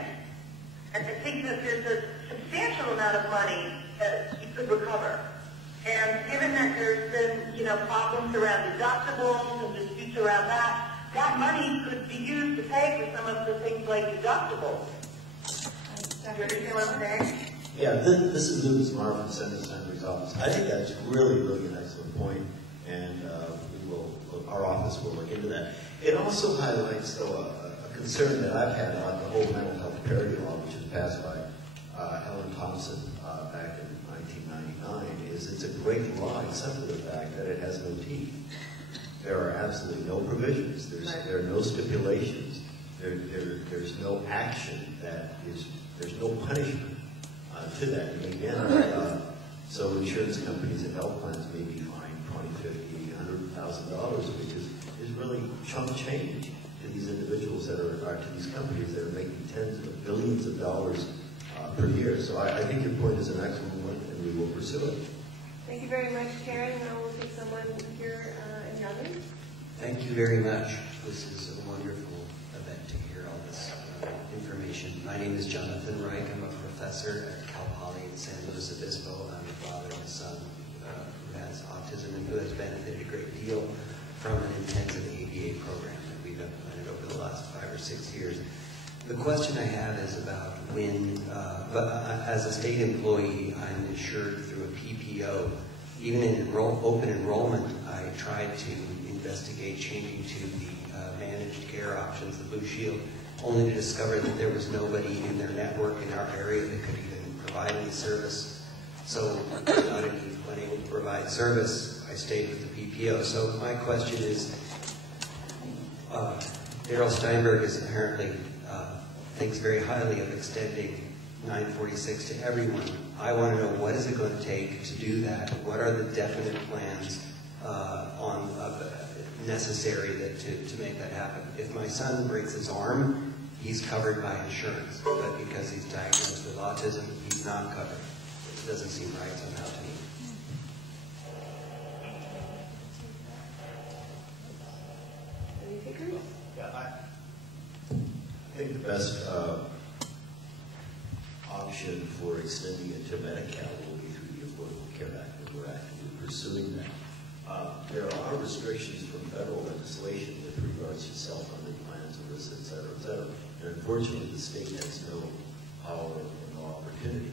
And I think that there's a substantial amount of money that you could recover. And given that there's been, problems around deductibles and disputes around that, that money could be used to pay for some of the things like deductibles. Do you understand what I'm saying? Yeah, this is Louis Marr from Senator Senator's office. I think that's really an excellent point, and our office will look into that. It also highlights, though, a concern that I've had on the whole mental health parity law, which was passed by Helen Thompson back in 1999, is it's a great law except for the fact that it has no teeth. There are absolutely no provisions. There are no stipulations. There's no action there's no punishment to that. And again, so insurance companies and health plans may be fined $20,000, $50,000, $100,000, which is really chump change to these individuals that are to these companies that are making tens of billions of dollars per year. So I think your point is an excellent one, and we will pursue it. Thank you very much, Karen. Now we'll take someone here in the audience. Thank you very much. This is a wonderful event to hear all this information. My name is Jonathan Reich. I'm a professor at Cal Poly in San Luis Obispo. I'm a father and son who has autism and who has benefited a great deal from an intensive ABA program that we've implemented over the last 5 or 6 years. The question I have is about when, as a state employee, I'm insured through a PPO. Even in open enrollment, I tried to investigate changing to the managed care options, the Blue Shield, only to discover that there was nobody in their network in our area that could even provide any service. So not unable to provide service, I stayed with the PPO. So my question is, Darrell Steinberg is apparently thinks very highly of extending 946 to everyone. I want to know, what is it going to take to do that? What are the definite plans necessary to make that happen? If my son breaks his arm, he's covered by insurance, but because he's diagnosed with autism, he's not covered. It doesn't seem right somehow to me. Any takers? Yeah, I think the best option for extending it to Medi-Cal will be through the Affordable Care Act, and we're actively pursuing that. There are restrictions from federal legislation with regards to self-funded plans, ERISA, et cetera, and unfortunately the state has no power and no opportunity.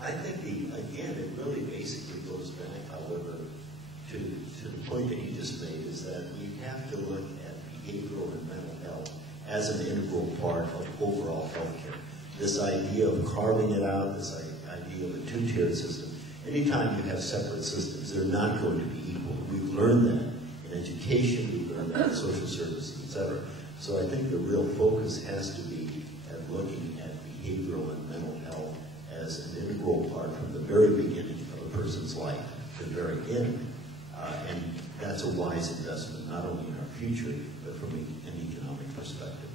I think, again, it really basically goes back, however, to the point that you just made, is that we have to look at behavioral and mental health as an integral part of overall health care. This idea of carving it out, this idea of a two-tiered system, anytime you have separate systems, they're not going to be equal. We've learned that in education, we've learned that in social services, et cetera. So I think the real focus has to be at looking at behavioral and mental health as an integral part from the very beginning of a person's life to the very end. And that's a wise investment, not only in our future, but from an economic perspective.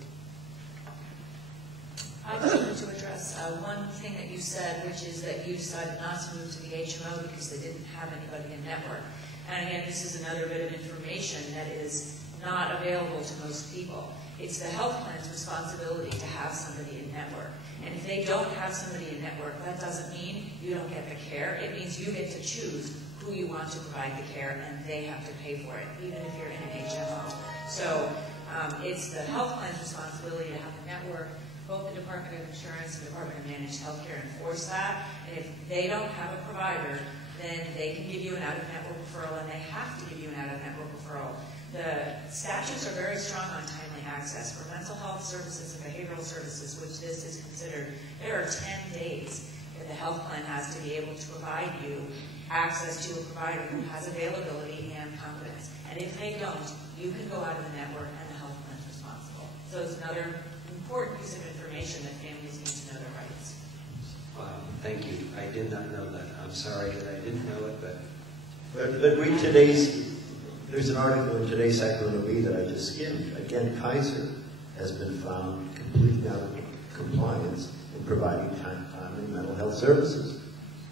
I just wanted to address one thing that you said, which is that you decided not to move to the HMO because they didn't have anybody in network. And again, this is another bit of information that is not available to most people. It's the health plan's responsibility to have somebody in network. And if they don't have somebody in network, that doesn't mean you don't get the care. It means you get to choose who you want to provide the care, and they have to pay for it, even if you're in an HMO. So it's the health plan's responsibility to have a network. Both the Department of Insurance and the Department of Managed Healthcare enforce that. And if they don't have a provider, then they can give you an out-of-network referral, and they have to give you an out-of-network referral. The statutes are very strong on timely access. For mental health services and behavioral services, which this is considered, there are 10 days that the health plan has to be able to provide you access to a provider who has availability and competence. And if they don't, you can go out of the network and the health plan is responsible. So it's another important piece of information that families need to know their rights. Wow, thank you. I did not know that. I'm sorry that I didn't know it, but read there's an article in today's Sacramento Bee that I just skimmed. Again, Kaiser has been found completely out of compliance in providing timely mental health services.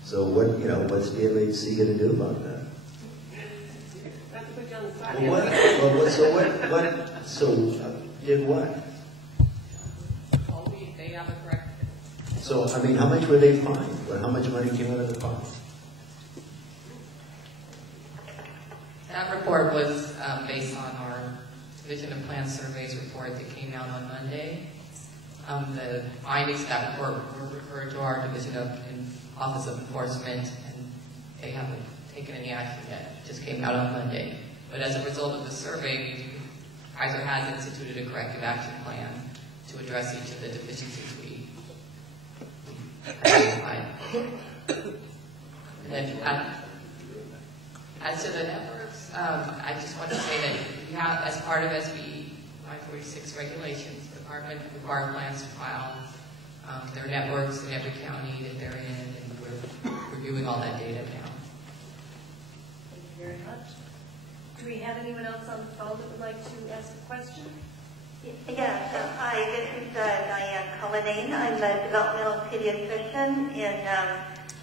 So what's the MHC going to do about that? Not to put you on the spot. Did what? They have a correct. So, I mean, how much were they fined? Or how much money came out of the fine? That report was based on our Division of Plan Surveys report that came out on Monday. The findings of that report were referred to our Division of Office of Enforcement, and they haven't taken any action yet. It just came out on Monday. But as a result of the survey, Kaiser has instituted a corrective action plan to address each of the deficiencies we identified. And then, as to the networks, I just want to say that we have, as part of SB 946 regulations, the department require plans to file their networks in every county that they're in, and we're reviewing all that data now. Thank you very much. Do we have anyone else on the phone that would like to ask a question? Yes, hi, this is Diane Cullinane. I'm a developmental pediatrician in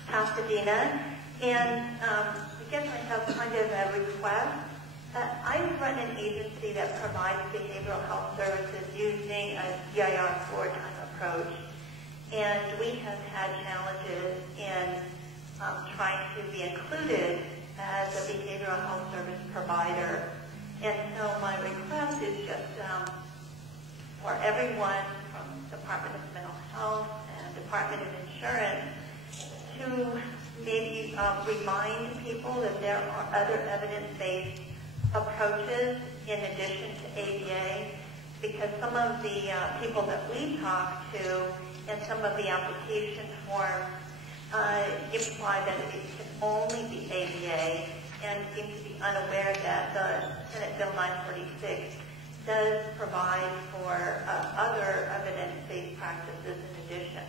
Pasadena, and I guess I have kind of a request. I run an agency that provides behavioral health services using a CIR4 type approach, and we have had challenges in trying to be included as a behavioral health service provider. And so my request is just for everyone from Department of Mental Health and Department of Insurance to maybe remind people that there are other evidence-based approaches in addition to ABA, because some of the people that we talk to and some of the application forms imply that it can only be ABA, and seem to be unaware that the Senate Bill 946 does provide for other evidence-based practices in addition.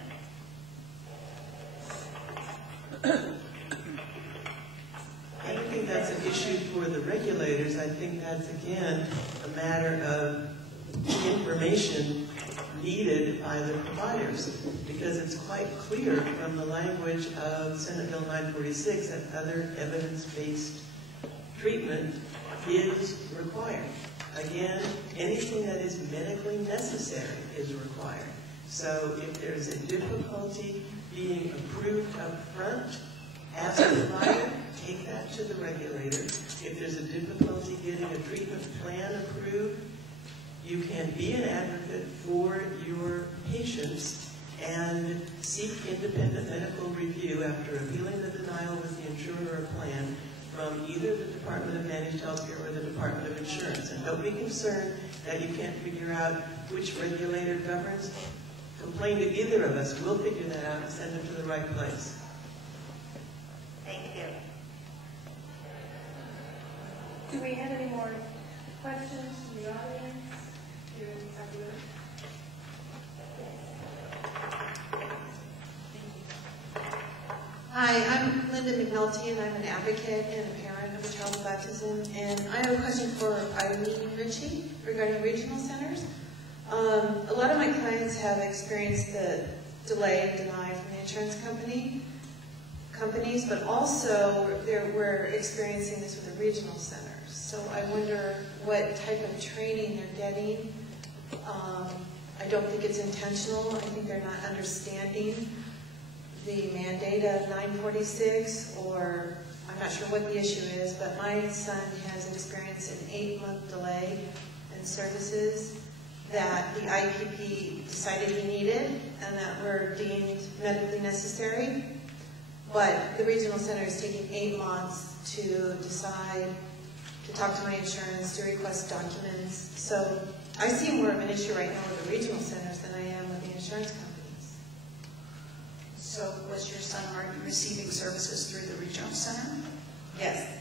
I don't think that's an issue for the regulators. I think that's, again, a matter of information needed by the providers, because it's quite clear from the language of Senate Bill 946 that other evidence-based treatment is required. Again, anything that is medically necessary is required. So if there's a difficulty being approved up front as a provider, take that to the regulator. If there's a difficulty getting a treatment plan approved, you can be an advocate for your patients and seek independent medical review after appealing the denial with the insurer or plan from either the Department of Managed Healthcare or the Department of Insurance. And don't be concerned that you can't figure out which regulator governs. Complain to either of us. We'll figure that out and send them to the right place. Thank you. Do we have any more questions from the audience? Here in February. Hi, I'm Linda McNulty, and I'm an advocate and a parent of a child with autism. And I have a question for Eileen Ritchie regarding regional centers. A lot of my clients have experienced the delay and deny from the insurance companies, but also we're experiencing this with the regional centers. So I wonder what type of training they're getting. I don't think it's intentional. I think they're not understanding the mandate of 946, or I'm not sure what the issue is, but my son has experienced an 8-month delay in services that the IPP decided he needed and that were deemed medically necessary. But the regional center is taking 8 months to decide, to talk to my insurance, to request documents. So I see more of an issue right now with the regional centers than I am with the insurance companies. So was your son already receiving services through the regional center? Yes.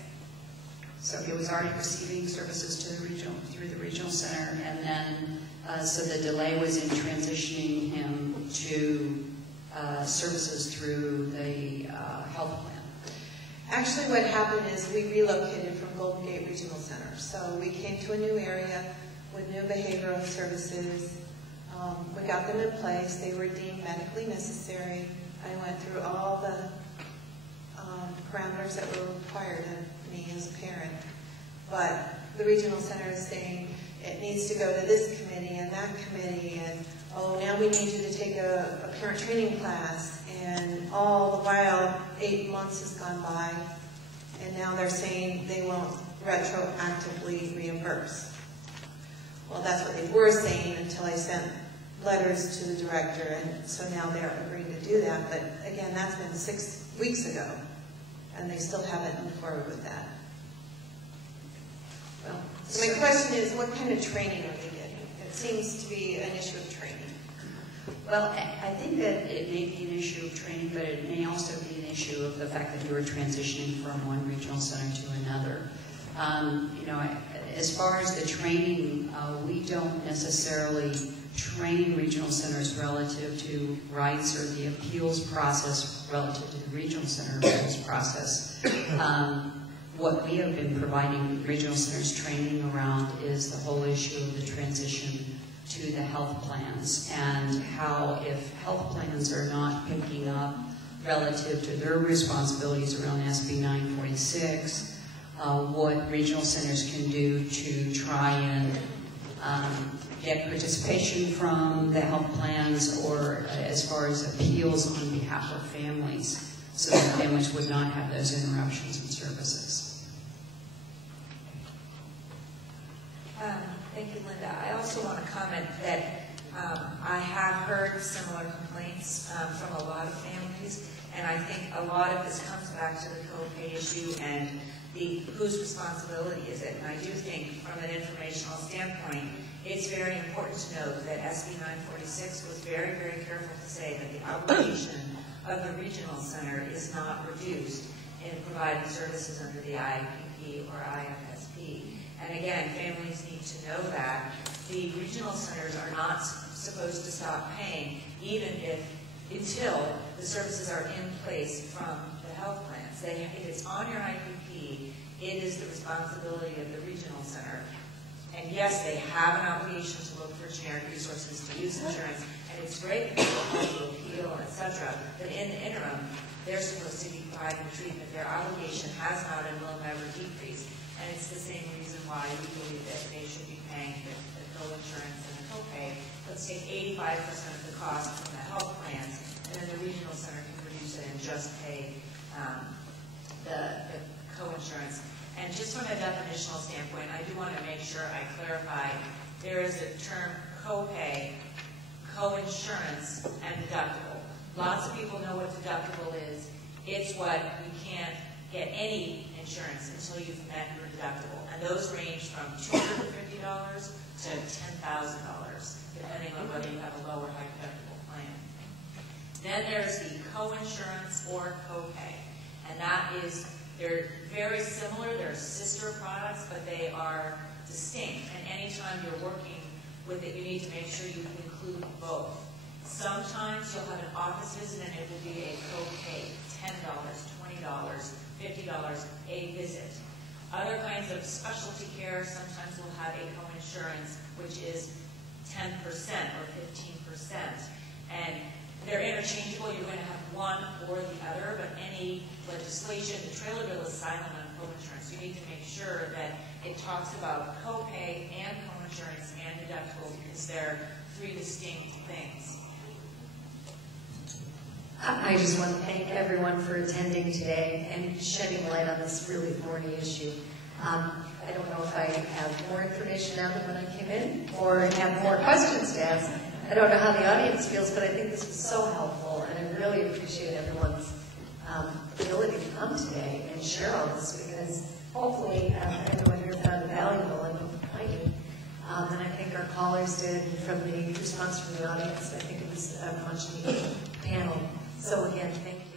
So he was already receiving services through the regional center, and then so the delay was in transitioning him to services through the health plan. Actually, what happened is we relocated from Golden Gate Regional Center. So we came to a new area with new behavioral services. We got them in place. They were deemed medically necessary. I went through all the parameters that were required of me as a parent. But the regional center is saying it needs to go to this committee and that committee, and oh, now we need you to take a parent training class. And all the while, 8 months has gone by, and now they're saying they won't retroactively reimburse. Well, that's what they were saying until I sent letters to the director, and so now they're agreeing to do that. But again, that's been 6 weeks ago, and they still haven't moved forward with that. Well, so my question is, what kind of training are they getting? It seems to be an issue of training. Well, I think that it may be an issue of training, but it may also be an issue of the fact that you are transitioning from one regional center to another. You know, as far as the training, we don't necessarily train regional centers relative to rights or the appeals process relative to the regional center appeals process. What we have been providing regional centers training around is the whole issue of the transition to the health plans, and how if health plans are not picking up relative to their responsibilities around SB 946, what regional centers can do to try and get participation from the health plans, or as far as appeals on behalf of families, so that families would not have those interruptions in services. Thank you, Linda. I also want to comment that I have heard similar complaints from a lot of families, and I think a lot of this comes back to the co-pay issue and whose responsibility is it. And I do think, from an informational standpoint, it's very important to note that SB 946 was very, very careful to say that the obligation of the regional center is not reduced in providing services under the IPP or IFSP. And again, families need to know that the regional centers are not supposed to stop paying, even until the services are in place from the health plans. If it's on your IPP, it is the responsibility of the regional center. And yes, they have an obligation to look for generic resources to use insurance, and it's great that people have to appeal, etc. But in the interim, they're supposed to be providing treatment. Their obligation has not and will never decrease. And it's the same reason why we believe that they should be paying the co-insurance and the co-pay. Let's take 85% of the cost from the health plans, and then the regional center can reduce it and just pay the coinsurance. And just from a definitional standpoint, I do want to make sure I clarify, there is a term copay, coinsurance, and deductible. Lots of people know what deductible is. It's what you can't get any insurance until you've met your deductible. And those range from $250 to $10,000, depending on whether you have a low or high deductible plan. Then there's the coinsurance or copay. And that is, they're very similar, they're sister products, but they are distinct. And anytime you're working with it, you need to make sure you include both. Sometimes you'll have an office visit and it will be a copay, $10, $20, $50 a visit. Other kinds of specialty care sometimes will have a coinsurance, which is 10% or 15%. And they're interchangeable. You're going to have one or the other, but any legislation, the trailer bill is silent on coinsurance. You need to make sure that it talks about copay and coinsurance and deductible because they're three distinct things. I just want to thank everyone for attending today and shedding light on this really thorny issue. I don't know if I have more information now than when I came in or have more questions to ask. I don't know how the audience feels, but I think this was so helpful, and I really appreciate everyone's ability to come today and share all this because hopefully everyone here found it valuable, and I do. And I think our callers did, from the response from the audience, I think it was a much needed panel. So again, thank you.